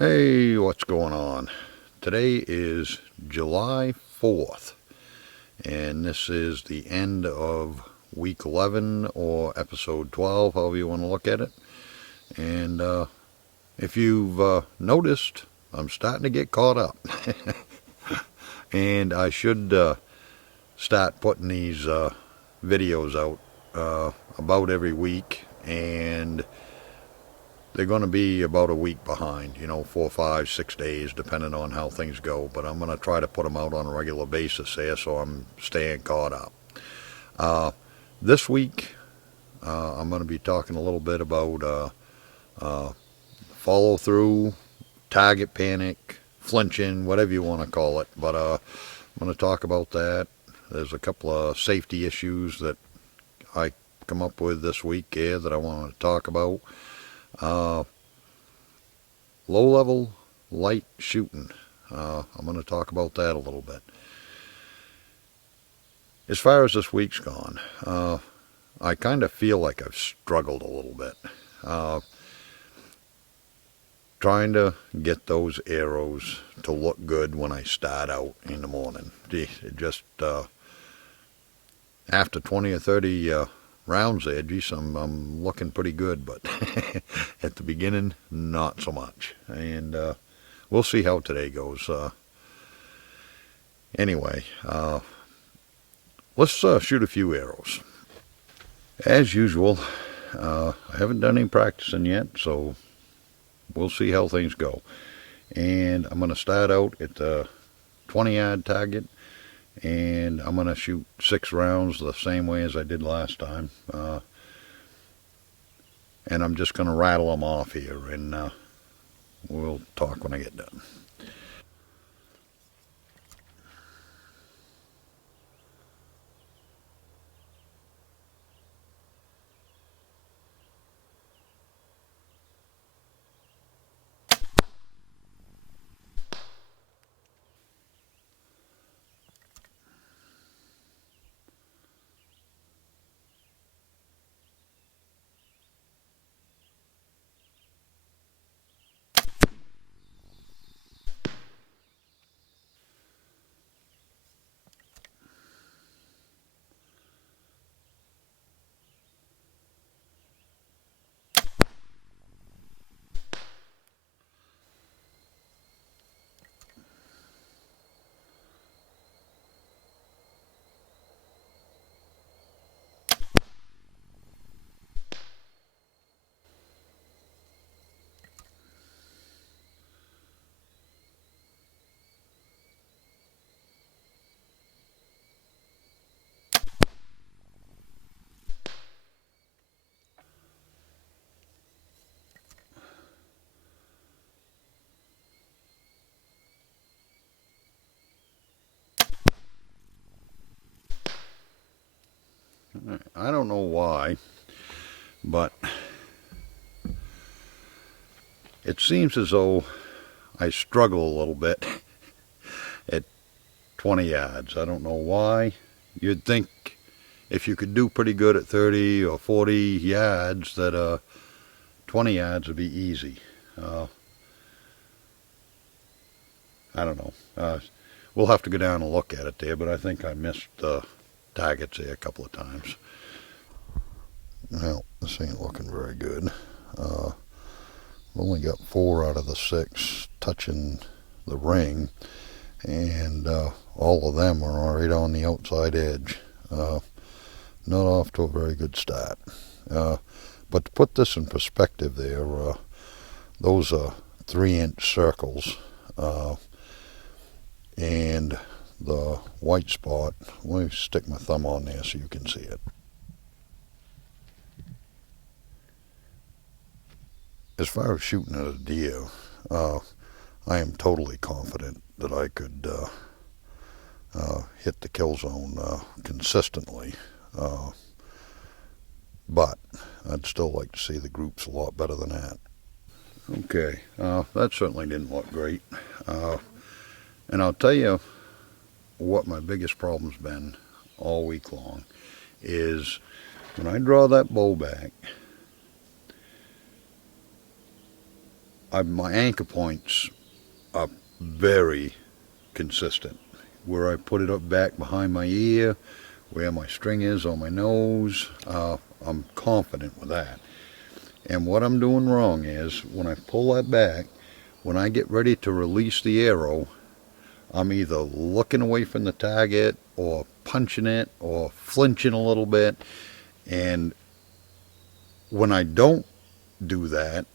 Hey, what's going on? Today is July 4th, and this is the end of week 11 or episode 12, however you want to look at it. And if you've noticed, I'm starting to get caught up. And I should start putting these videos out about every week, and they're going to be about a week behind, 4, 5, 6 days, depending on how things go. But I'm going to try to put them out on a regular basis here, so I'm staying caught up. This week, I'm going to be talking a little bit about follow through, target panic, flinching, whatever you want to call it. But I'm going to talk about that. There's a couple of safety issues that I come up with this week here that I want to talk about. Low-level light shooting. I'm going to talk about that a little bit. As far as this week's gone, I kind of feel like I've struggled a little bit. Trying to get those arrows to look good when I start out in the morning. It just, after 20 or 30 rounds there, geez, I'm looking pretty good, but at the beginning, not so much. And we'll see how today goes. Anyway, let's shoot a few arrows. As usual, I haven't done any practicing yet, so we'll see how things go. And I'm going to start out at the 20-yard target, and I'm going to shoot 6 rounds the same way as I did last time. And I'm just going to rattle them off here, and we'll talk when I get done. I don't know why, but it seems as though I struggle a little bit at 20 yards. I don't know why. You'd think if you could do pretty good at 30 or 40 yards that 20 yards would be easy. I don't know. We'll have to go down and look at it there, but I think I missed targets there a couple of times. Well, this ain't looking very good. I've only got 4 out of the 6 touching the ring, and all of them are right on the outside edge. Not off to a very good start. But to put this in perspective there, those are 3-inch circles, and the white spot, let me stick my thumb on there so you can see it. As far as shooting at a deer, I am totally confident that I could hit the kill zone consistently, but I'd still like to see the groups a lot better than that. Okay, that certainly didn't look great. And I'll tell you what my biggest problem's been all week long is when I draw that bow back, my anchor points are very consistent. Where I put it up back behind my ear, where my string is on my nose, I'm confident with that. And what I'm doing wrong is when I pull that back, when I get ready to release the arrow, I'm either looking away from the target or punching it or flinching a little bit. And when I don't do that,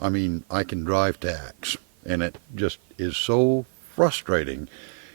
I mean, I can drive tacks. And it just is so frustrating.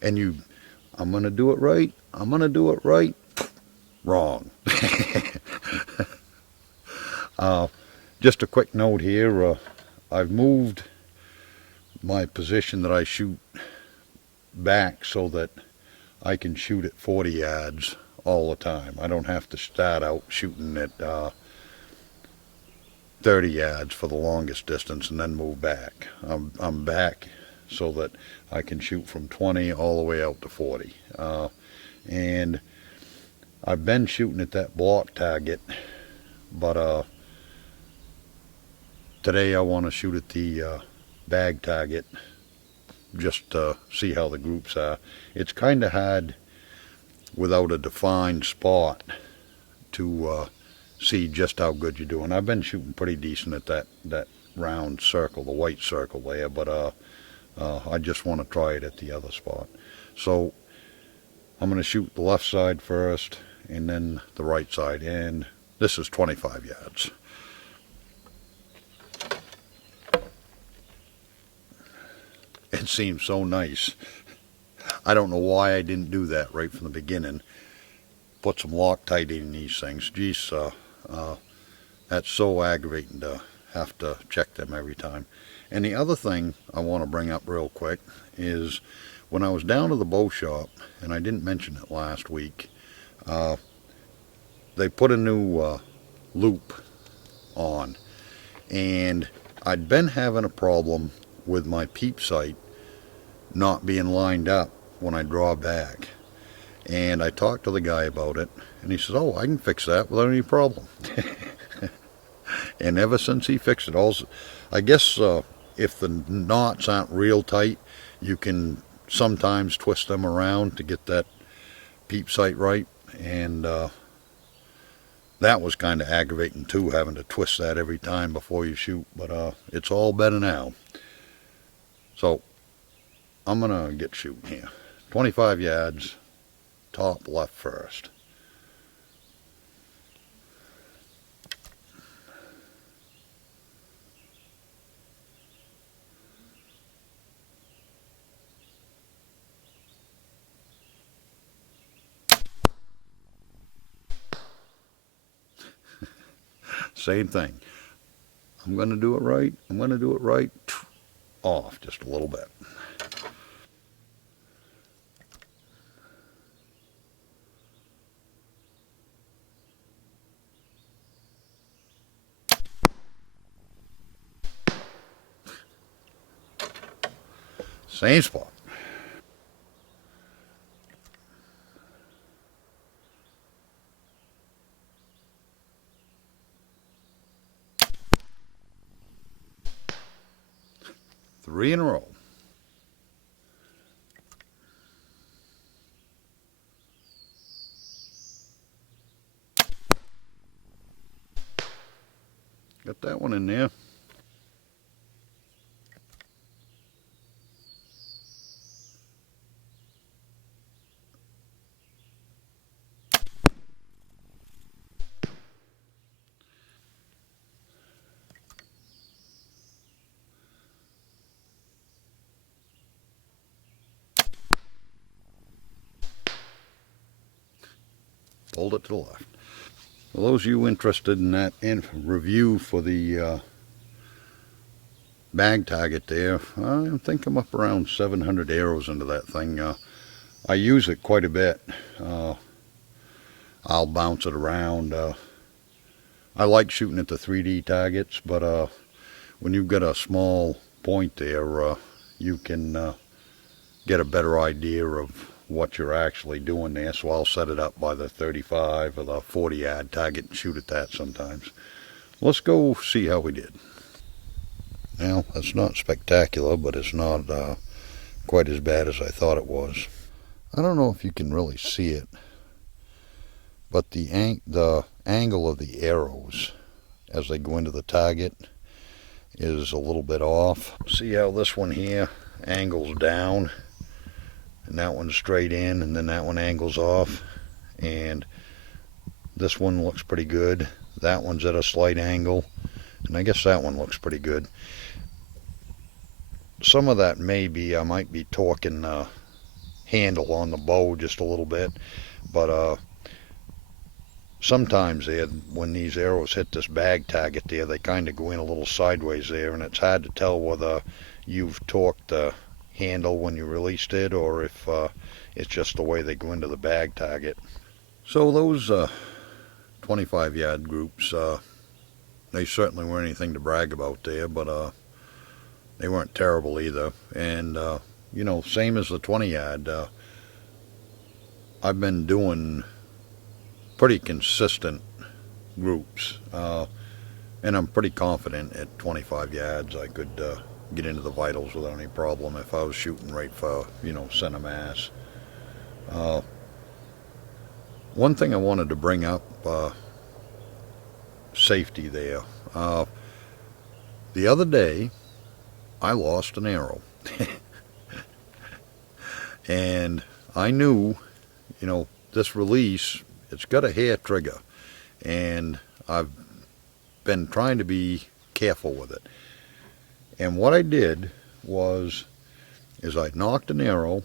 And I'm going to do it right. I'm going to do it right. Wrong. Just a quick note here. I've moved my position that I shoot back so that I can shoot at 40 yards all the time. I don't have to start out shooting at 30 yards for the longest distance and then move back. I'm back so that I can shoot from 20 all the way out to 40. And I've been shooting at that block target, but today I want to shoot at the bag target just to see how the groups are. It's kind of hard without a defined spot to see just how good you're doing. I've been shooting pretty decent at that round circle, the white circle there, but I just want to try it at the other spot. So I'm going to shoot the left side first and then the right side, and this is 25 yards. It seems so nice. I don't know why I didn't do that right from the beginning. Put some Loctite in these things. Geez, that's so aggravating to have to check them every time. And the other thing I want to bring up real quick is when I was down to the bow shop, and I didn't mention it last week, they put a new loop on, and I'd been having a problem with my Peep sight not being lined up when I draw back. And I talked to the guy about it, and he says, oh, I can fix that without any problem. And ever since he fixed it, also, I guess if the knots aren't real tight, you can sometimes twist them around to get that Peep sight right. And that was kind of aggravating too, having to twist that every time before you shoot. But it's all better now. So I'm going to get shooting here. 25 yards, top left first. Same thing. I'm going to do it right. I'm going to do it right. Off just a little bit. Same spot. Three in a row. Got that one in there. Pulled it to the left. For those of you interested in that review for the bag target there, I think I'm up around 700 arrows into that thing. I use it quite a bit. I'll bounce it around. I like shooting at the 3D targets, but when you've got a small point there, you can get a better idea of what you're actually doing there. So I'll set it up by the 35 or the 40 yard target and shoot at that sometimes. Let's go see how we did. Now, that's not spectacular, but it's not quite as bad as I thought it was. I don't know if you can really see it, but the angle of the arrows as they go into the target is a little bit off. See how this one here angles down, and that one's straight in, and then that one angles off, and this one looks pretty good. That one's at a slight angle, and I guess that one looks pretty good. Some of that I might be torquing the handle on the bow just a little bit, but sometimes when these arrows hit this bag target there, they kind of go in a little sideways there, and it's hard to tell whether you've torqued the handle when you released it or if it's just the way they go into the bag target. So those 25-yard groups, they certainly weren't anything to brag about there, but they weren't terrible either. And you know, same as the 20-yard, I've been doing pretty consistent groups, and I'm pretty confident at 25 yards I could get into the vitals without any problem if I was shooting right for, you know, center mass. One thing I wanted to bring up, safety there. The other day I lost an arrow and I knew, you know, this release, it's got a hair trigger, and I've been trying to be careful with it. And what I did is I nocked an arrow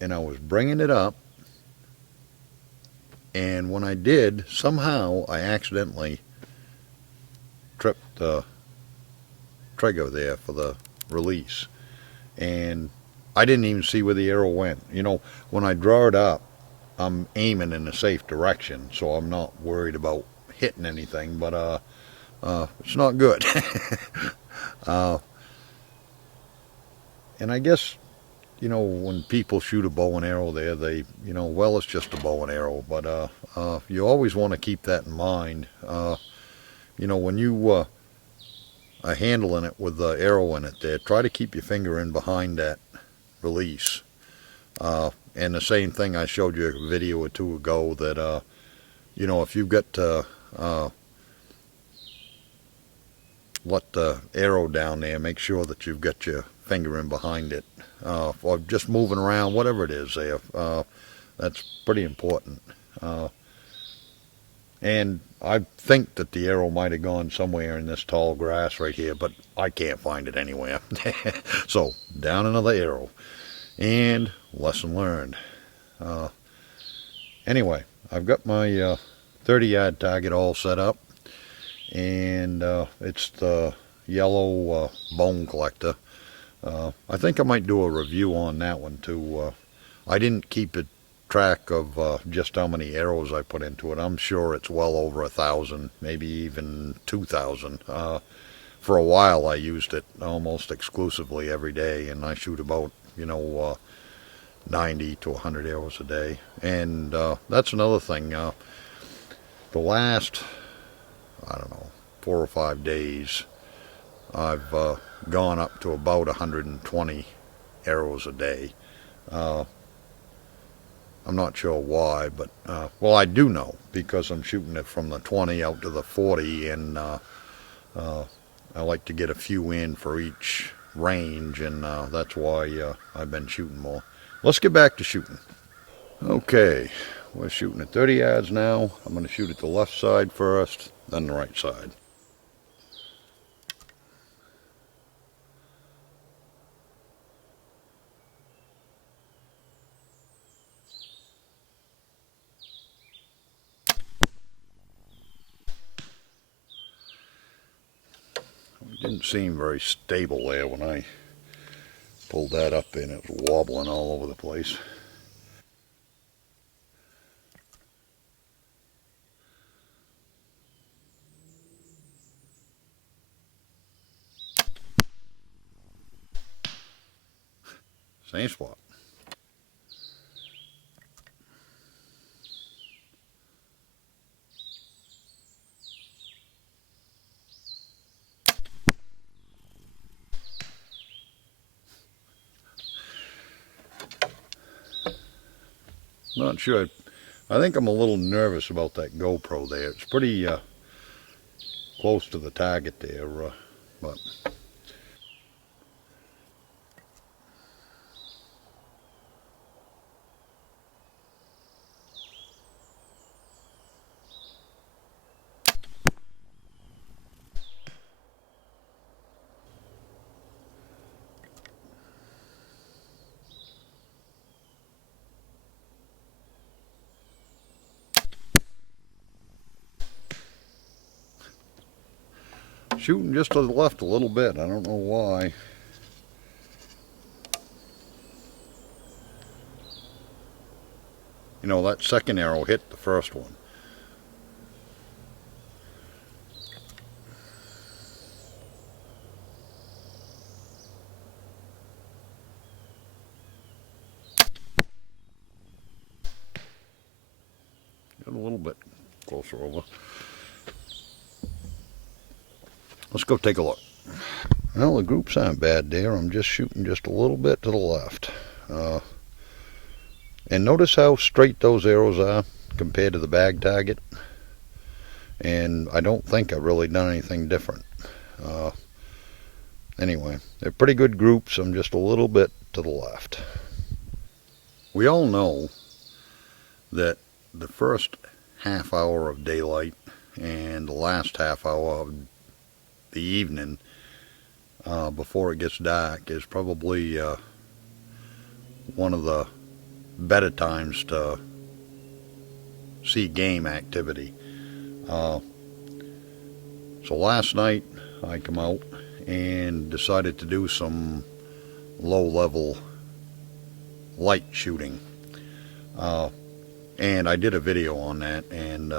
and I was bringing it up, and when I did, somehow I accidentally tripped the trigger there for the release, and I didn't even see where the arrow went. You know, when I draw it up, I'm aiming in a safe direction, so I'm not worried about hitting anything, but it's not good. And I guess, you know, when people shoot a bow and arrow there, they, you know, well, it's just a bow and arrow, but you always want to keep that in mind. You know, when you are handling it with the arrow in it there, try to keep your finger in behind that release. And the same thing, I showed you a video or two ago that, you know, if you've got to let the arrow down there, make sure that you've got your finger in behind it, or just moving around, whatever it is there. That's pretty important. And I think that the arrow might have gone somewhere in this tall grass right here, but I can't find it anywhere. So down another arrow, and lesson learned. Anyway, I've got my 30-yard target all set up, and it's the yellow bone collector. I think I might do a review on that one too. I didn't keep a track of just how many arrows I put into it. I'm sure it's well over 1,000, maybe even 2,000. For a while I used it almost exclusively every day, and I shoot about, you know, 90 to 100 arrows a day. And that's another thing. The last, I don't know, 4 or 5 days, I've gone up to about 120 arrows a day. I'm not sure why, but, well, I do know, because I'm shooting it from the 20 out to the 40, and I like to get a few in for each range, and that's why I've been shooting more. Let's get back to shooting. Okay, we're shooting at 30 yards now. I'm going to shoot at the left side first, then the right side. It didn't seem very stable there when I pulled that up in. It was wobbling all over the place. Same spot. Not sure. I think I'm a little nervous about that GoPro there. It's pretty close to the target there, but shooting just to the left a little bit. I don't know why. You know, that second arrow hit the first one. Got a little bit closer over. Let's go take a look. Well, the groups aren't bad there. I'm just shooting just a little bit to the left. And notice how straight those arrows are compared to the bag target. And I don't think I've really done anything different. Anyway, they're pretty good groups. I'm just a little bit to the left. We all know that the first half hour of daylight and the last half hour of the evening before it gets dark is probably one of the better times to see game activity. So last night I come out and decided to do some low-level light shooting, and I did a video on that, and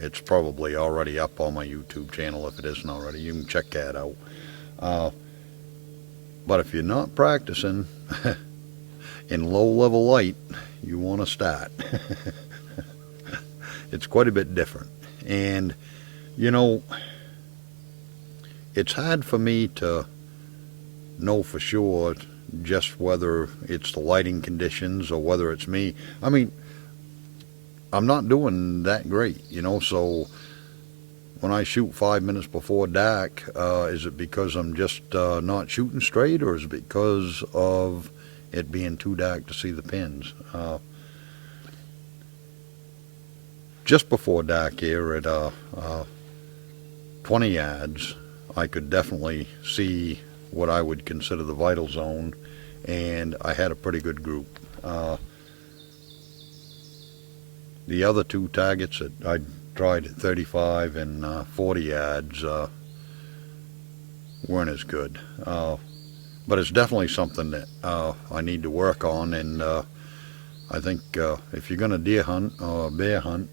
it's probably already up on my YouTube channel. If it isn't already, you can check that out. But if you're not practicing in low-level light, you want to start. It's quite a bit different. And, you know, it's hard for me to know for sure just whether it's the lighting conditions or whether it's me. I mean, I'm not doing that great, you know, so when I shoot 5 minutes before dark, is it because I'm just not shooting straight, or is it because of it being too dark to see the pins? Just before dark here at 20 yards, I could definitely see what I would consider the vital zone, and I had a pretty good group. The other two targets that I tried at 35 and 40 yards weren't as good. But it's definitely something that I need to work on, and I think if you're going to deer hunt or bear hunt,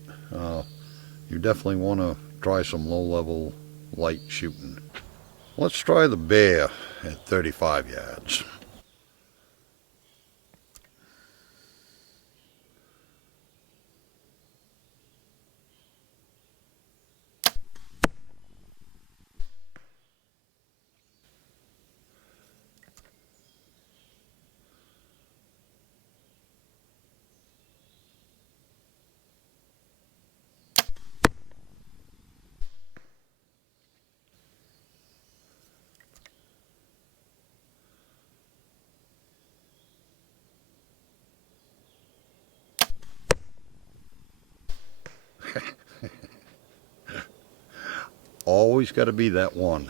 you definitely want to try some low-level light shooting. Let's try the bear at 35 yards. Always got to be that one.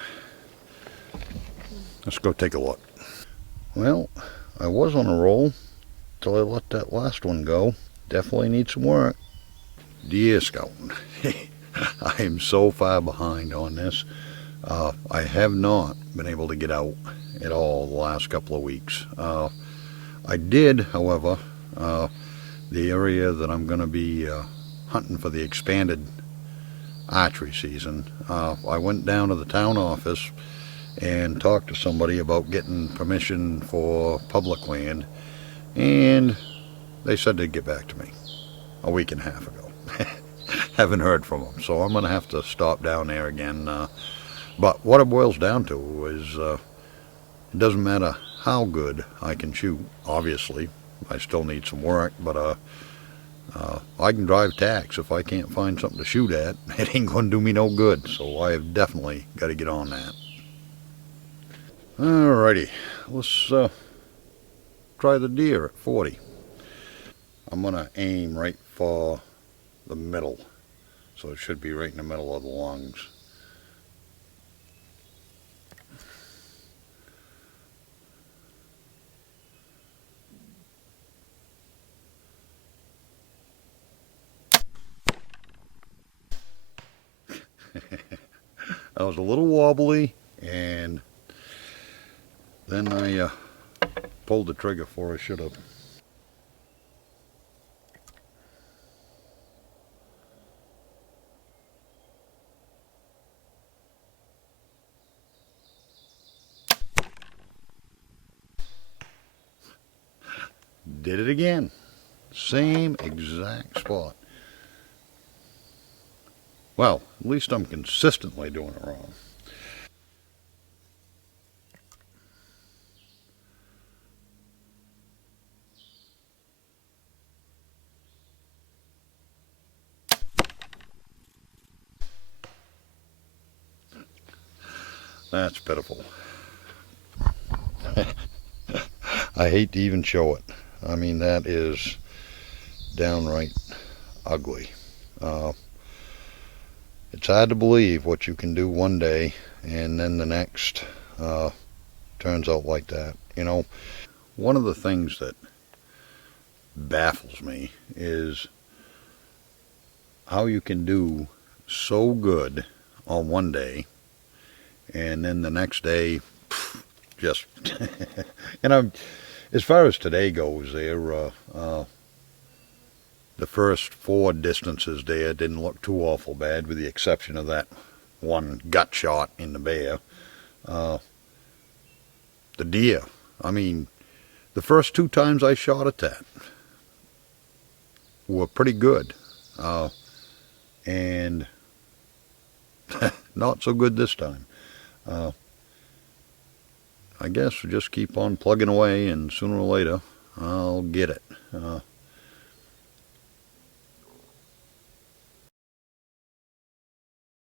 Let's go take a look. Well, I was on a roll till I let that last one go. Definitely need some work. Deer scouting. I am so far behind on this. I have not been able to get out at all the last couple of weeks. I did, however, the area that I'm going to be hunting for the expanded archery season, I went down to the town office and talked to somebody about getting permission for public land, and they said they'd get back to me a week and a half ago. Haven't heard from them, so I'm going to have to stop down there again. But what it boils down to is it doesn't matter how good I can shoot. Obviously, I still need some work, but I can drive tacks. If I can't find something to shoot at, it ain't going to do me no good. So I have definitely got to get on that. Alrighty, let's try the deer at 40. I'm going to aim right for the middle. So it should be right in the middle of the lungs. I was a little wobbly, and then I pulled the trigger before I should have. Did it again. Same exact spot. Well, at least I'm consistently doing it wrong. That's pitiful. I hate to even show it. I mean, that is downright ugly. Uh, it's hard to believe what you can do one day and then the next turns out like that. You know, one of the things that baffles me is how you can do so good on one day and then the next day just and I'm as far as today goes there the first 4 distances there didn't look too awful bad with the exception of that one gut shot in the bear. The deer, I mean, the first 2 times I shot at that were pretty good, and not so good this time. I guess we'll just keep on plugging away, and sooner or later I'll get it.